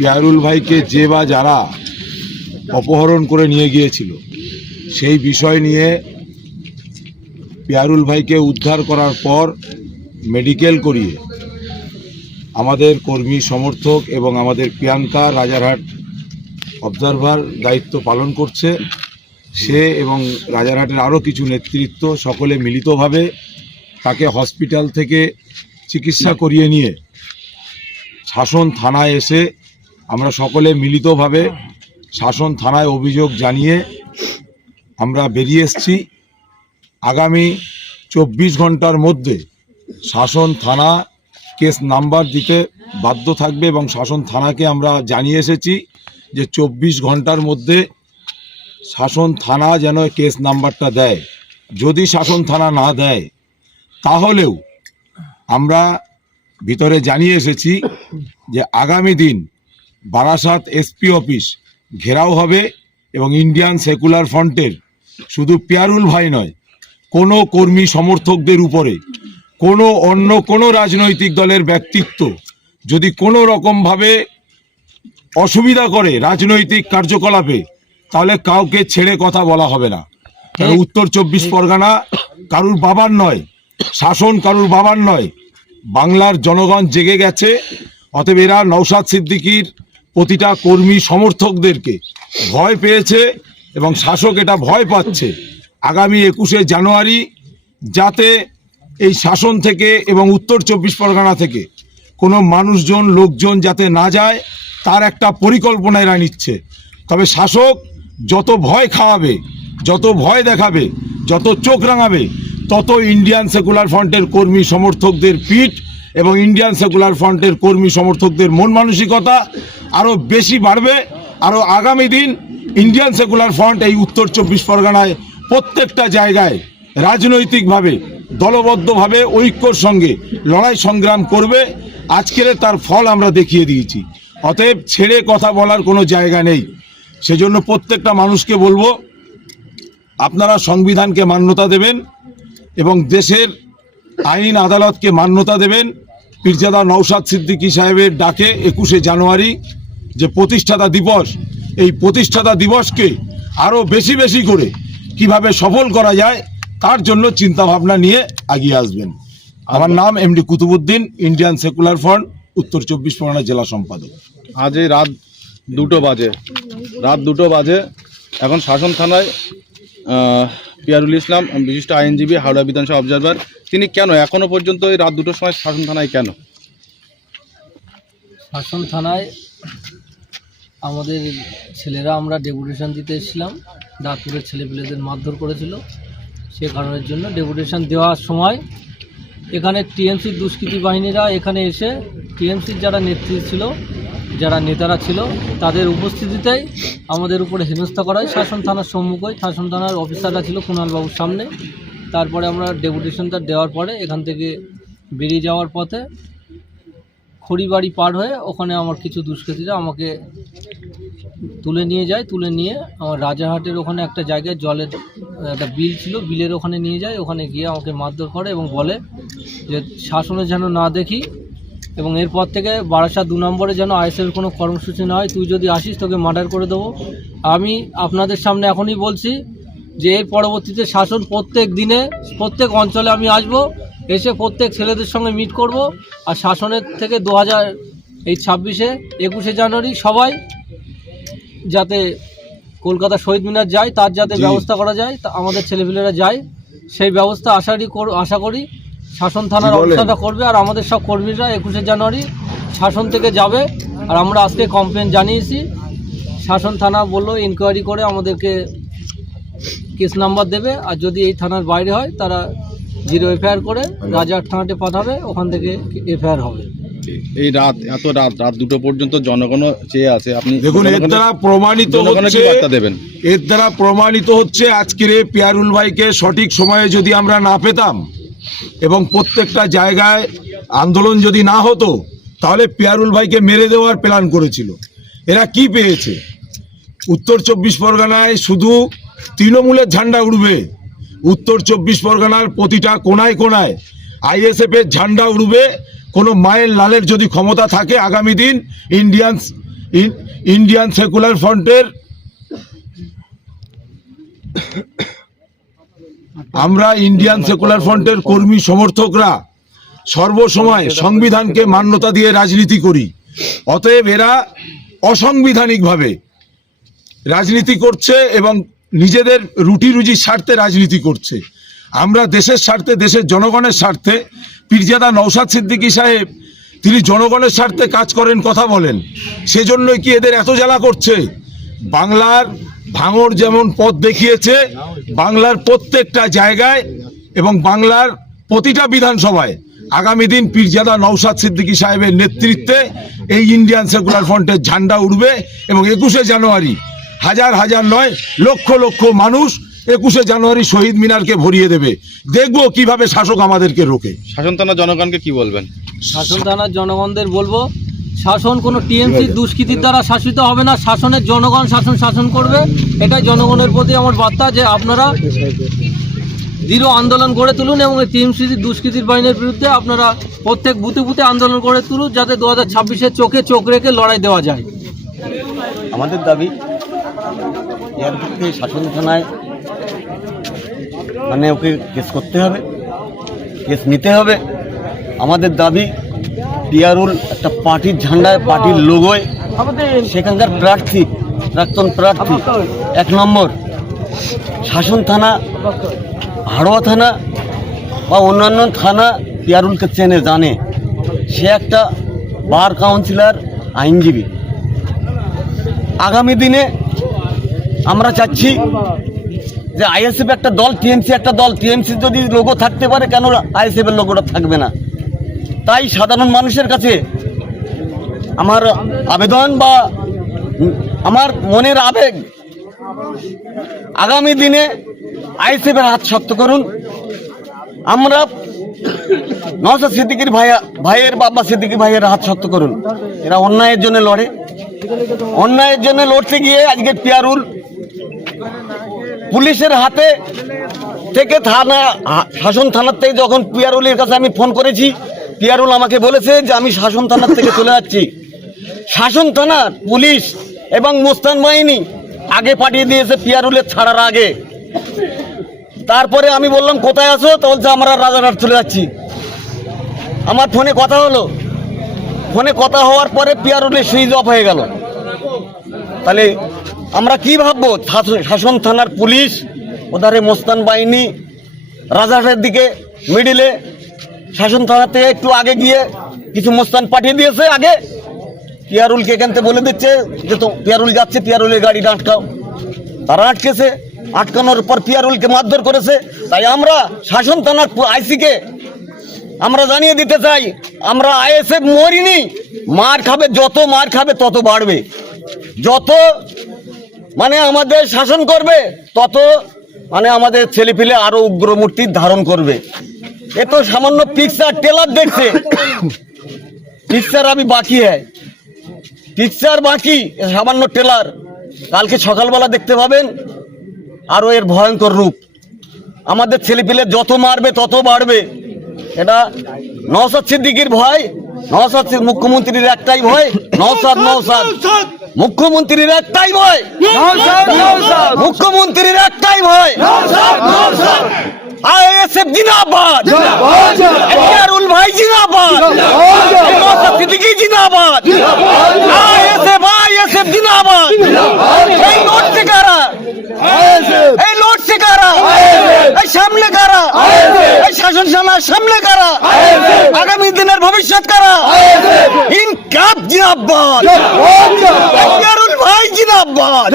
পিয়ারুল ভাইকে যে বা যারা অপহরণ করে নিয়ে গিয়েছিল সেই বিষয় নিয়ে পিয়ারুল ভাইকে উদ্ধার করার পর মেডিকেল করিয়ে আমাদের কর্মী সমর্থক এবং আমাদের প্রিয়াঙ্কা রাজারহাট অবজারভার দায়িত্ব পালন করছে। সে এবং রাজারহাটের আরও কিছু নেতৃত্ব সকলে মিলিতভাবে তাকে হসপিটাল থেকে চিকিৎসা করিয়ে নিয়ে শাসন থানায় এসে আমরা সকলে মিলিতভাবে শাসন থানায় অভিযোগ জানিয়ে আমরা বেরিয়ে এসেছি। আগামী 24 ঘন্টার মধ্যে শাসন থানা কেস নাম্বার দিতে বাধ্য থাকবে এবং শাসন থানাকে আমরা জানিয়ে এসেছি যে 24 ঘন্টার মধ্যে শাসন থানা যেন কেস নাম্বারটা দেয়। যদি শাসন থানা না দেয় তাহলেও আমরা ভিতরে জানিয়ে এসেছি যে আগামী দিন বারাসাত এসপি অফিস ঘেরাও হবে এবং ইন্ডিয়ান সেকুলার ফ্রন্টের শুধু পিয়ারুল ভাই নয়, কোনো কর্মী সমর্থকদের উপরে কোনো অন্য কোনো রাজনৈতিক দলের ব্যক্তিত্ব যদি কোনো রকমভাবে অসুবিধা করে রাজনৈতিক কার্যকলাপে তাহলে কাউকে ছেড়ে কথা বলা হবে না। কারণ উত্তর 24 পরগনা কারুর বাবার নয়, শাসন কারুর বাবার নয়, বাংলার জনগণ জেগে গেছে। অতএব এরা নওশাদ সিদ্দিকীর প্রতিটা কর্মী সমর্থকদেরকে ভয় পেয়েছে এবং শাসক এটা ভয় পাচ্ছে। আগামী 21শে জানুয়ারি যাতে এই শাসন থেকে এবং উত্তর 24 পরগনা থেকে কোনো মানুষজন লোকজন যাতে না যায় তার একটা পরিকল্পনা এরা নিচ্ছে। তবে শাসক যত ভয় খাওয়াবে, যত ভয় দেখাবে, যত চোখ রাঙাবে, তত ইন্ডিয়ান সেকুলার ফ্রন্টের কর্মী সমর্থকদের পিঠ এবং ইন্ডিয়ান সেকুলার ফ্রন্টের কর্মী সমর্থকদের মন মানসিকতা আরও বেশি বাড়বে। আরও আগামী দিন ইন্ডিয়ান সেকুলার ফ্রন্ট এই উত্তর 24 পরগনায় প্রত্যেকটা জায়গায় রাজনৈতিকভাবে দলবদ্ধভাবে ঐক্যর সঙ্গে লড়াই সংগ্রাম করবে। আজকের তার ফল আমরা দেখিয়ে দিয়েছি। অতএব ছেড়ে কথা বলার কোনো জায়গা নেই। সেজন্য প্রত্যেকটা মানুষকে বলবো, আপনারা সংবিধানকে মান্যতা দেবেন এবং দেশের আইন আদালতকে মান্যতা দেবেন। পীরজাদা নওশাদ সিদ্দিকী সাহেবের ডাকে 21শে জানুয়ারি যে প্রতিষ্ঠাতা দিবস, এই প্রতিষ্ঠাতা দিবসকে আরও বেশি বেশি করে কিভাবে সফল করা যায় তার জন্য চিন্তাভাবনা নিয়ে এগিয়ে আসবেন। আমার নাম MD Qutubuddin, Indian secular front Uttar 24 Pargana জেলা সম্পাদক। আজ এই রাত দুটো বাজে এখন শাসন থানায় পিয়ারুল ইসলাম বিশিষ্ট আইনজীবী, হাওড়া বিধানসভা অবজারভার, তিনি কেন এখনো পর্যন্ত এই রাত 2টোর সময় শাসন থানায় কেন? শাসন থানায় আমাদের ছেলেরা আমরা ডেপুটেশন দিতে এসেছিলাম। দাঁতপুরের ছেলেপেলেদের মারধর করেছিল, সে কারণের জন্য ডেপুটেশন দেওয়ার সময় এখানে টিএমসির দুষ্কৃতী বাহিনীরা এখানে এসে টিএমসির যারা নেতৃত্ব ছিল, যারা নেতারা ছিল, তাদের উপস্থিতিতেই আমাদের উপরে হেনস্থা করা হয়। শাসন থানার সম্মুখে শাসন থানার অফিসাররা ছিল কুণালবাবুর সামনে। তারপরে আমরা ডেপুটেশনটা দেওয়ার পরে এখান থেকে বেরিয়ে যাওয়ার পথে খড়িবাড়ি পার হয়ে ওখানে আমার কিছু দুষ্কৃতীরা আমাকে তুলে নিয়ে যায়। তুলে নিয়ে আমার রাজারহাটের ওখানে একটা জায়গায় জলের একটা বিল ছিল, বিলের ওখানে নিয়ে যায়। ওখানে গিয়ে আমাকে মারধর করে এবং বলে যে শাসনে যেন না দেখি এবং এরপর থেকে বারাসাত 2 নম্বরে যেন আইএসএফের কোনো কর্মসূচি না হয়, তুই যদি আসিস তোকে মার্ডার করে দেবো। আমি আপনাদের সামনে এখনই বলছি যে এর পরবর্তীতে শাসন প্রত্যেক দিনে প্রত্যেক অঞ্চলে আমি আসব, এসে প্রত্যেক ছেলেদের সঙ্গে মিট করব। আর শাসনের থেকে 21শে জানুয়ারি সবাই যাতে কলকাতা শহীদ মিনার যায় তার যাতে ব্যবস্থা করা যায়, তা আমাদের ছেলেপেলেরা যায় সেই ব্যবস্থা আশা করি শাসন থানার অবস্থাটা করবে। আর আমাদের সব কর্মীরা 21শে জানুয়ারি শাসন থেকে যাবে। আর আমরা আজকে কমপ্লেন জানিয়েছি, শাসন থানা বললো ইনকোয়ারি করে আমাদেরকে কেস নাম্বার দেবে। আর যদি এই থানার বাইরে হয় তারা 0 এফআইআর করে রাজারহাট থানাতে পাঠাবে, ওখান থেকে এফআইআর হবে। এই রাত 2টো পর্যন্ত জনগণ চেয়ে আছে। আপনি দেখুন, এর দ্বারা প্রমাণিত হচ্ছে আজকের পিয়ারুল ভাইকে সঠিক সময়ে যদি আমরা না পেতাম এবং প্রত্যেকটা জায়গায় আন্দোলন যদি না হতো তাহলে পিয়ারুল ভাইকে মেরে দেওয়ার প্ল্যান করেছিল। এরা কি পেয়েছে? উত্তর 24 পরগনায় শুধু তৃণমূলের ঝান্ডা উড়বে, উত্তর 24 পরগনার প্রতিটা কোনায় কোনায় আইএসএফের ঝান্ডা উড়বে, কোনো মায়ের লালের যদি ক্ষমতা থাকে আগামী দিন ইন্ডিয়ান সেকুলার ফ্রন্টের কর্মী সমর্থকরা সর্বসময় সংবিধানকে মান্যতা দিয়ে রাজনীতি করি। অতএব এরা অসাংবিধানিকভাবে রাজনীতি করছে এবং নিজেদের রুটি রুজির স্বার্থে রাজনীতি করছে। আমরা দেশের স্বার্থে, দেশের জনগণের স্বার্থে, পীরজাদা নওশাদ সিদ্দিকী সাহেব তিনি জনগণের স্বার্থে কাজ করেন, কথা বলেন, সেজন্যই কি এদের এত জ্বালা করছে? বাংলার ভাঙড় যেমন পথ দেখিয়েছে, বাংলার প্রত্যেকটা জায়গায় এবং বাংলার প্রতিটা বিধানসভায় আগামী দিন পীরজাদা নওশাদ সিদ্দিকী সাহেবের নেতৃত্বে এই ইন্ডিয়ান সেকুলার ফ্রন্টের ঝান্ডা উঠবে এবং 21শে জানুয়ারি হাজার হাজার নয়, লক্ষ লক্ষ মানুষ 21শে জানুয়ারি শহীদ মিনারকে ভরিয়ে দেবে। দেখবো কিভাবে শাসক আমাদেরকে রোকে। শাসন থানার জনগণকে কি বলবেন? শাসন থানার জনগণদের বলবো, শাসন কোনো টিএমসি দুষ্কৃতির দ্বারা শাসিত হবে না। শাসনের জনগণ শাসন করবে। এটাই জনগণের প্রতি আমার বার্তা, যে আপনারা দৃঢ় আন্দোলন গড়ে তুলুন এবং এই টিএমসি দুষ্কৃতির বাহিনীর বিরুদ্ধে আপনারা প্রত্যেক বুথে বুথে আন্দোলন গড়ে তুলুন, যাতে 2026-এ চোখে চোখ রেখে লড়াই দেওয়া যায়। আমাদের দাবি এর পক্ষে শাসন থানায় মানে ওকে কেস করতে হবে, কেস নিতে হবে। আমাদের দাবি পিয়ারুল একটা পার্টির ঝান্ডায়, পার্টির লোগোয় সেখানকার প্রার্থী, প্রাক্তন প্রার্থী। 1 নম্বর, শাসন থানা, হাড়োয়া থানা বা অন্যান্য থানা পিয়ারুলকে চেনে, জানে। সে একটা বার কাউন্সিলর, আইনজীবী। আগামী দিনে আমরা চাচ্ছি যে আইএসএফ একটা দল, টিএমসি একটা দল। টিএমসি যদি লোগো থাকতে পারে, কেন আইএসএফের লোগোটা থাকবে না? তাই সাধারণ মানুষের কাছে আমার আবেদন বা আমার মনের আবেগ, আগামী দিনে আইএসএফের হাত শক্ত করুন। আমরা নওশাদ সিদ্দিকীর ভাইয়ের বাবা সিদ্দিকী ভাইয়ের হাত শক্ত করুন। এরা অন্যায়ের জন্য লড়ে, অন্যায়ের জন্য লড়তে গিয়ে আজকে পিয়ারুল পুলিশের হাতে থেকে শাসন থানার থেকে যখন পিয়ারুলের কাছে আমি ফোন করেছি, পিয়ারুল আমাকে বলেছে যে আমি শাসন থানার থেকে চলে যাচ্ছি। শাসন থানার পুলিশ এবং মোস্তান বাহিনী আগে পাঠিয়ে দিয়েছে পিয়ারুলের ছাড়ার আগে। তারপরে আমি বললাম কোথায় আছো? তো বলছে আমরা রাজারহাট চলে যাচ্ছি। আমার ফোনে কথা হলো, ফোনে কথা হওয়ার পরে পিয়ারুলের সুইচ অফ হয়ে গেল। তাহলে আমরা কি ভাববো? শাসন থানার পুলিশ, ওধারে মোস্তান বাহিনী রাজারহাটের দিকে মিডিলে, শাসন থানা থেকে একটু আগে গিয়ে কিছু মোস্তান পাঠিয়ে দিয়েছে আগে। পিয়ারুলকে এখান থেকে বলে দিচ্ছে যে তো পিয়ারুল যাচ্ছে, পিয়ারুলের গাড়ি আটকাও। তারা আটকেছে, আটকানোর পর পিয়ারুলকে মারধর করেছে। তাই আমরা শাসন থানার আইসিকে আমরা জানিয়ে দিতে চাই, আমরা আইএসএফ মরিনি। মার খাবে, যত মার খাবে তত বাড়বে। যত মানে আমাদের শাসন করবে, তত মানে আমাদের ছেলেপিলে আরো উগ্রমূর্তি ধারণ করবে। এ তো সামান্য পিকচার টেলার দেখছে, পিকচার আমি বাকি হ্যাঁ, পিকচার বাকি, সামান্য টেলার। কালকে সকালবেলা দেখতে পাবেন আরো এর ভয়ঙ্কর রূপ। আমাদের ছেলেপিলে যত মারবে তত বাড়বে। এটা নওশাদ সিদ্দিকীর ভয়, নওশাদ মুখ্যমন্ত্রীর একটাই ভয়, নওশাদ মুখ্যমন্ত্রীর একটাই ভয়, মুখ্যমন্ত্রীর একটাই ভয়। আইএসএফ জিন্দাবাদ, পিয়ারুল ভাই জিন্দাবাদ, নওশাদ সিদ্দিকী জিন্দাবাদ, আইএসএফ জিন্দাবাদ। এই লড়ছে কারা? এই লড়ছে কারা? এই সামনে কারা? এই শাসন থানার সামনে কারা? আগামী দিনের ভবিষ্যৎ কারা? ইনকাব জিন্দাবাদ, পিয়ারুল ভাই জিন্দাবাদ।